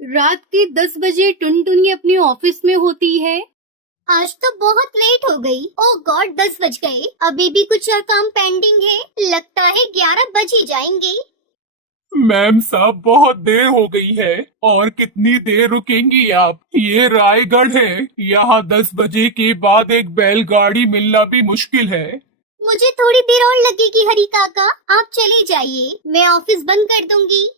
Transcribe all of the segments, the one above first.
रात के 10 बजे टुनटुनी अपने ऑफिस में होती है। आज तो बहुत लेट हो गई। ओह गॉड, 10 बज गए। अभी भी कुछ और काम पेंडिंग है। लगता है 11 बज ही जाएंगे। मैम साहब, बहुत देर हो गई है। और कितनी देर रुकेंगी आप? ये रायगढ़ है, यहाँ 10 बजे के बाद एक बैलगाड़ी मिलना भी मुश्किल है। मुझे थोड़ी देर और लगेगी हरी काका, आप चले जाइए, मैं ऑफिस बंद कर दूंगी।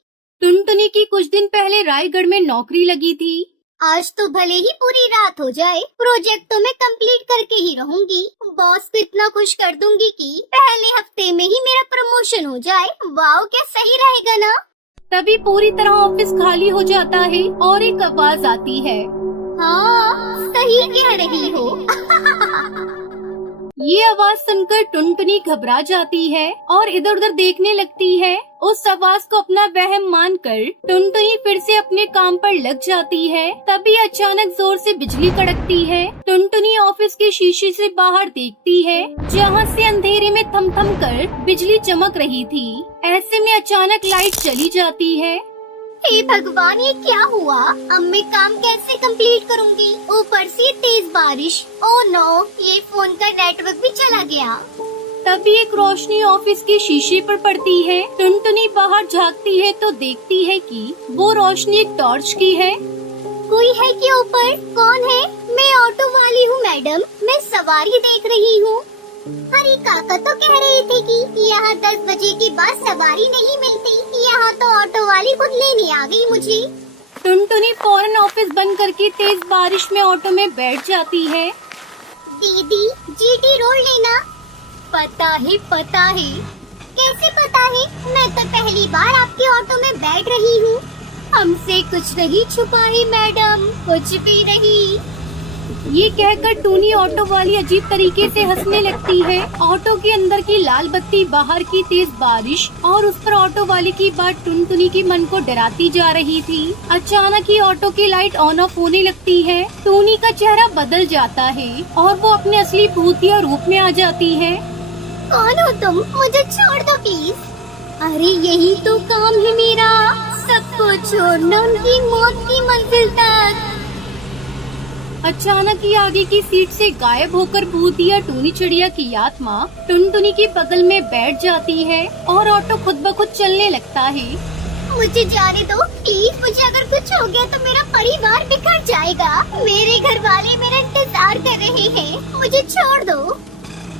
टुनटुनी की कुछ दिन पहले रायगढ़ में नौकरी लगी थी। आज तो भले ही पूरी रात हो जाए, प्रोजेक्ट तो मैं कंप्लीट करके ही रहूंगी। बॉस को इतना खुश कर दूंगी कि पहले हफ्ते में ही मेरा प्रमोशन हो जाए। वाओ, क्या सही रहेगा ना। तभी पूरी तरह ऑफिस खाली हो जाता है और एक आवाज आती है। हाँ, सही कह रही हो। ये आवाज सुनकर टुनटुनी घबरा जाती है और इधर उधर देखने लगती है। उस आवाज को अपना वहम मानकर टुनटुनी फिर से अपने काम पर लग जाती है। तभी अचानक जोर से बिजली कड़कती है। टुनटुनी ऑफिस के शीशे से बाहर देखती है, जहाँ से अंधेरे में थम थम कर बिजली चमक रही थी। ऐसे में अचानक लाइट चली जाती है। हे भगवान, ये क्या हुआ? अब मैं काम कैसे कंप्लीट करूंगी? ऊपर से तेज बारिश। ओह नो, ये फोन का नेटवर्क भी चला गया। तभी एक रोशनी ऑफिस के शीशे पर पड़ती है। टुनटुनी बाहर झांकती है तो देखती है कि वो रोशनी एक टॉर्च की है। कोई है क्या ऊपर? कौन है? मैं ऑटो वाली हूँ मैडम, मैं सवारी देख रही हूँ। हरी काका तो कह रहे थे कि यहाँ 10 बजे के बाद सवारी नहीं मिलती। यहाँ तो ऑटो वाली खुद लेने आ गई मुझे। टुनटुनी फौरन ऑफिस बंद करके तेज बारिश में ऑटो में बैठ जाती है। दीदी, जीटी रोड लेना। पता है, पता है। कैसे पता है? मैं तो पहली बार आपके ऑटो में बैठ रही हूँ। हमसे कुछ नहीं छुपा है मैडम, कुछ भी नहीं। ये कहकर टूनी ऑटो वाली अजीब तरीके से हंसने लगती है। ऑटो के अंदर की लाल बत्ती, बाहर की तेज बारिश और उस पर ऑटो वाले की बात टुनटुनी की मन को डराती जा रही थी। अचानक ही ऑटो की लाइट ऑन ऑफ होने लगती है। टूनी का चेहरा बदल जाता है और वो अपने असली भूतिया रूप में आ जाती है। कौन हो तुम? मुझे छोड़ दो प्लीज। अरे यही तो काम है मेरा, सबको छोड़ना उनकी मौत की मंजिल तक। अचानक ही आगे की सीट से गायब होकर भूतिया टूनी चिड़िया की आत्मा टुनटुनी के बगल में बैठ जाती है और ऑटो खुद ब खुद चलने लगता है। मुझे जाने दो प्लीज। मुझे अगर कुछ हो गया तो मेरा परिवार बिखर जाएगा। मेरे घर वाले मेरा इंतजार कर रहे हैं। मुझे छोड़ दो।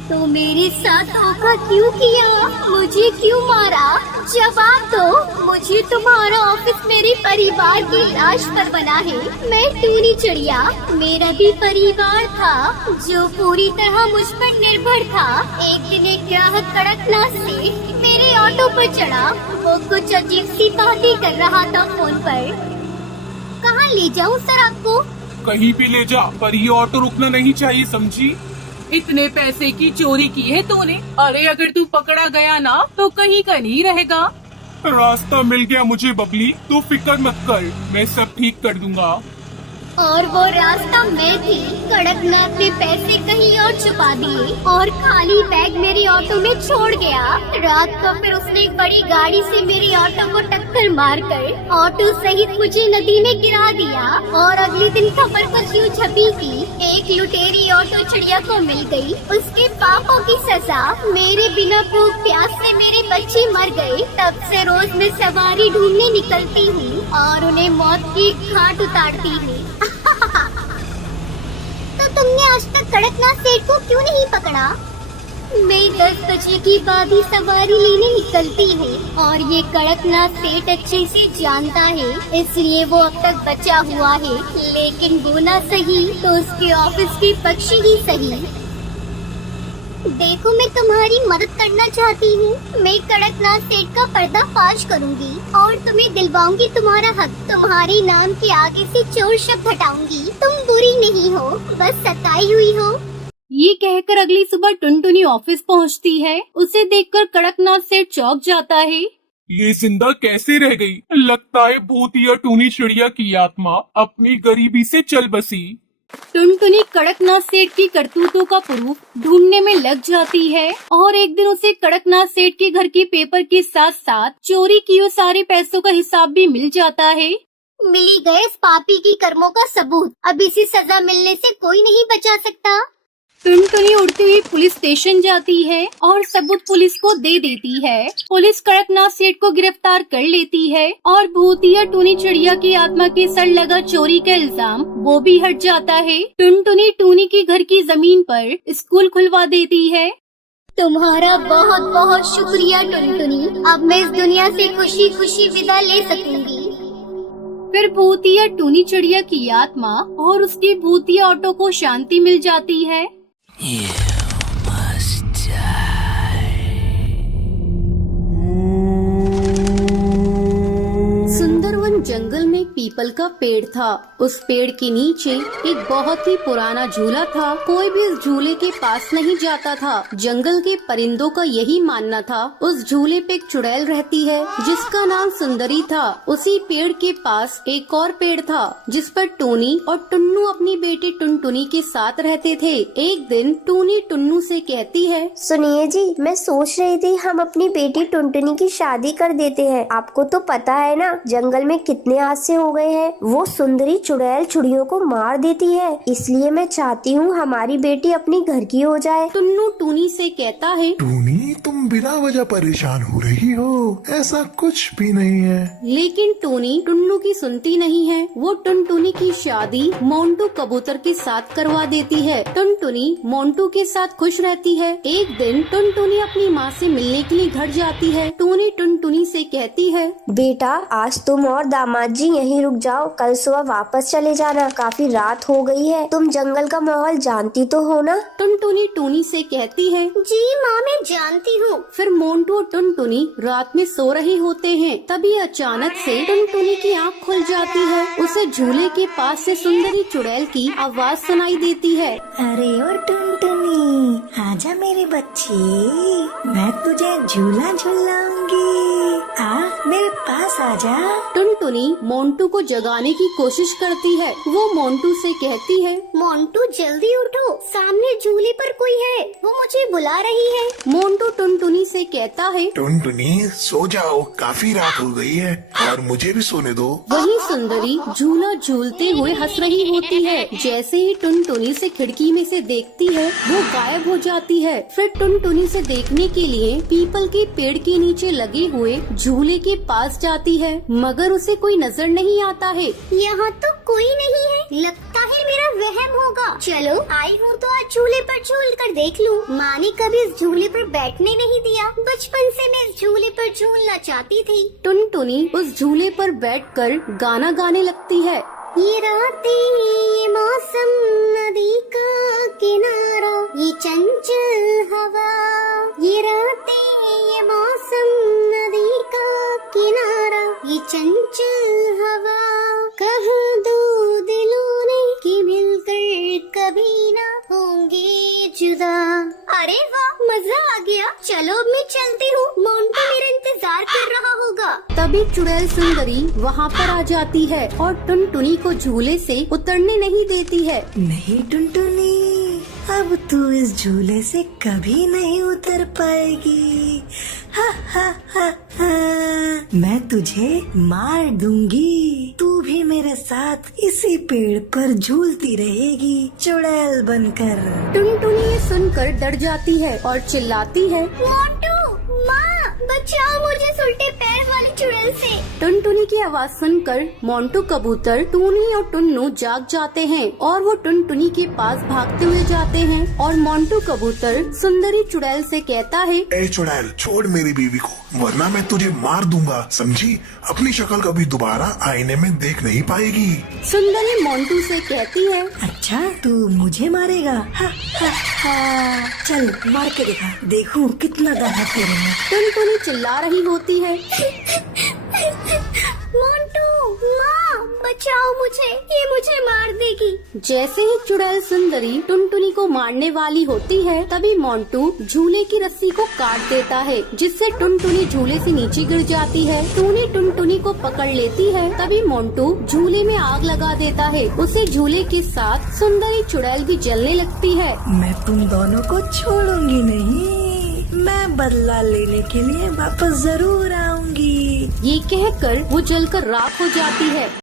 तो मेरे साथ धोखा क्यों किया? मुझे क्यों मारा? जवाब दो। मुझे तुम्हारा ऑफिस मेरे परिवार की लाश पर बना है। मैं टूनी चिड़िया, मेरा भी परिवार था जो पूरी तरह मुझ पर निर्भर था। एक दिन एक ग्राहक कड़कनाथ से मेरे ऑटो पर चढ़ा। वो कुछ अजीब सी बातें कर रहा था फोन पर। कहाँ ले जाऊँ सर आपको? कहीं भी ले जा, पर ये ऑटो रुकना नहीं चाहिए, समझी? इतने पैसे की चोरी की है तूने। अरे अगर तू पकड़ा गया ना तो कहीं का नहीं रहेगा। रास्ता मिल गया मुझे बबली, तू फिक्र मत कर, मैं सब ठीक कर दूंगा। और वो रास्ता मैं थी। कड़कनाथ ने पैसे कहीं और छुपा दिए और खाली बैग मेरी ऑटो में छोड़ गया। रात को फिर उसने एक बड़ी गाड़ी से मेरी ऑटो को टक्कर मारकर ऑटो सहित मुझे नदी में गिरा दिया। और अगले दिन खबर कुछ यूँ छपी कि एक लुटेरी ऑटो चिड़िया को मिल गई। उसके पापों की सजा, मेरे बिना भूख प्यास से मेरे बच्चे मर गए। तब से रोज मैं सवारी ढूंढने निकलती हूँ और उन्हें मौत की घाट उतारती हूँ। तो तुमने आज तक कड़कनाथ सेठ को क्यों नहीं पकड़ा? मैं 10 बजे के बाद ही सवारी लेने निकलती हूँ और ये कड़कनाथ सेठ अच्छे से जानता है, इसलिए वो अब तक बचा हुआ है। लेकिन वो ना सही तो उसके ऑफिस के पक्षी ही सही। देखो, मैं तुम्हारी मदद करना चाहती हूँ। मैं कड़कनाथ सेठ का पर्दाफाश करूँगी और तुम्हें दिलवाऊंगी तुम्हारा हक। तुम्हारे नाम के आगे से चोर शब्द हटाऊंगी। तुम बुरी नहीं हो, बस सताई हुई हो। ये कहकर अगली सुबह टुनटुनी ऑफिस पहुंचती है। उसे देखकर कड़कनाथ सेठ चौंक जाता है। ये जिंदा कैसे रह गई? लगता है भूतिया टूनी चिड़िया की आत्मा अपनी गरीबी से चल बसी। टुनटुनी कड़कनाथ सेठ की करतूतों का प्रूफ ढूंढने में लग जाती है और एक दिन उसे कड़कनाथ सेठ के घर के पेपर के साथ साथ चोरी किए सारे पैसों का हिसाब भी मिल जाता है। मिली गए इस पापी की कर्मों का सबूत। अब इसी सजा मिलने से कोई नहीं बचा सकता। टुनटुनी उड़ती हुई पुलिस स्टेशन जाती है और सबूत पुलिस को दे देती है। पुलिस कड़कनाथ सेठ को गिरफ्तार कर लेती है और भूतिया टूनी चिड़िया की आत्मा के सर लगा चोरी का इल्जाम वो भी हट जाता है। टुनटुनी टूनी के घर की जमीन पर स्कूल खुलवा देती है। तुम्हारा बहुत बहुत शुक्रिया टुनटुनी। अब मैं इस दुनिया से खुशी खुशी विदा ले सकूंगी। फिर भूतिया टूनी चिड़िया की आत्मा और उसके भूतिया ऑटो को शांति मिल जाती है। सुंदरवन जंगल में एक पीपल का पेड़ था। उस पेड़ के नीचे एक बहुत ही पुराना झूला था। कोई भी इस झूले के पास नहीं जाता था। जंगल के परिंदों का यही मानना था। उस झूले पे एक चुड़ैल रहती है जिसका नाम सुंदरी था। उसी पेड़ के पास एक और पेड़ था जिस पर टूनी और टुन्नू अपनी बेटी टुनटुनी के साथ रहते थे। एक दिन टूनी टुन्नू से कहती है, सुनिए जी, मैं सोच रही थी हम अपनी बेटी टुनटुनी की शादी कर देते हैं। आपको तो पता है ना जंगल में कितने हादसे हो गए हैं। वो सुंदरी चुड़ैल चिड़ियों को मार देती है, इसलिए मैं चाहती हूँ हमारी बेटी अपनी घर की हो जाए। टुन्नू टूनी से कहता है, टूनी तुम बिना वजह परेशान हो रही हो, ऐसा कुछ भी नहीं है। लेकिन टूनी टुन्नू की सुनती नहीं है। वो टुनटुनी की शादी मोंटू कबूतर के साथ करवा देती है। टुनटुनी मोंटू के साथ खुश रहती है। एक दिन टुनटुनी अपनी माँ से मिलने के लिए घर जाती है। टूनी टुनटुनी से कहती है, बेटा आज तुम और दामाद जी यहीं रुक जाओ, कल सुबह वापस चले जाना। काफी रात हो गई है, तुम जंगल का माहौल जानती तो हो ना। टुनटुनी टूनी से कहती है, जी माँ मैं जानती हूँ। फिर मोंटू और टुनटुनी रात में सो रहे होते हैं। तभी अचानक से टुनटुनी की आँख खुल जाती है। उसे झूले के पास से सुंदरी चुड़ैल की आवाज सुनाई देती है। अरे ओ टुनटुनी, आजा मेरे बच्चे, मैं तुझे झूला झूलाऊंगी। आ मेरे पास आजा। टुनटुनी मोंटू को जगाने की कोशिश करती है। वो मोंटू से कहती है, मोंटू जल्दी उठो, सामने झूले पर कोई है, वो मुझे बुला रही है। मोंटू टुनटुनी से कहता है, टुनटुनी सो जाओ, काफी रात हो गई है और मुझे भी सोने दो। वही सुंदरी झूला झूलते हुए हंस रही होती है। जैसे ही टुनटुनी से खिड़की में से देखती है वो गायब हो जाती है। फिर टुनटुनी से देखने के लिए पीपल के पेड़ के नीचे लगे हुए झूले के पास जाती है, मगर उसे कोई नजर नहीं आता है। यहाँ तो कोई नहीं है, लगता है मेरा वहम होगा। चलो आई हूँ तो आज झूले पर झूल कर देख लूँ। माँ ने कभी इस झूले पर बैठने नहीं दिया। बचपन से मैं इस झूले पर झूलना चाहती थी। टुनटुनी उस झूले पर बैठकर गाना गाने लगती है। ये रातें, ये मौसम, नदी का किनारा, ये चंचल हवा। ये रातें, ये मौसम, नदी का किनारा, ये चंचल हवा। कहाँ दो दिलों ने कि मिलकर कभी ना होंगे जुदा। अरे वाह, मजा आ गया। चलो अब मैं चलती हूँ, मोंटू मेरा इंतजार कर रहा होगा। तभी चुड़ैल सुंदरी वहाँ पर आ जाती है और टुनटुनी को झूले से उतरने नहीं देती है। नहीं टुनटुनी, अब तू इस झूले से कभी नहीं उतर पाएगी। हा हा हा हा, मैं तुझे मार दूंगी। तू भी मेरे साथ इसी पेड़ पर झूलती रहेगी चुड़ैल बनकर। टुनटुनी ये सुनकर डर जाती है और चिल्लाती है, मोंटू, माँ बचाओ मुझे उल्टे पैर वाली चुड़ैल से। टुनटुनी की आवाज सुनकर मोंटू कबूतर, टूनी और टुन्नू जाग जाते हैं और वो टुनटुनी के पास भागते हुए जाते हैं। और मोंटू कबूतर सुंदरी चुड़ैल से कहता है, ए चुड़ैल, छोड़ मेरी बीवी को, वरना मैं तुझे मार दूंगा, समझी? अपनी शक्ल कभी दोबारा आईने में देख नहीं पाएगी। सुंदरी मोंटू से कहती है, अच्छा तू मुझे मारेगा? हा हा हा, चल मार के दिखा, देखूं कितना दम है तेरे में। टुनटुनी चिल्ला रही होती है, मोंटू, माँ बचाओ मुझे, ये मुझे मार देगी। जैसे ही चुड़ैल सुंदरी टुनटुनी को मारने वाली होती है तभी मोंटू झूले की रस्सी को काट देता है, जिससे टुनटुनी झूले से नीचे गिर जाती है। टूनी टुनटुनी को पकड़ लेती है। तभी मोंटू झूले में आग लगा देता है। उसी झूले के साथ सुंदरी चुड़ैल भी जलने लगती है। मैं तुम दोनों को छोड़ूंगी नहीं, मैं बदला लेने के लिए वापस जरूर आऊंगी। ये कहकर वो जलकर राख हो जाती है।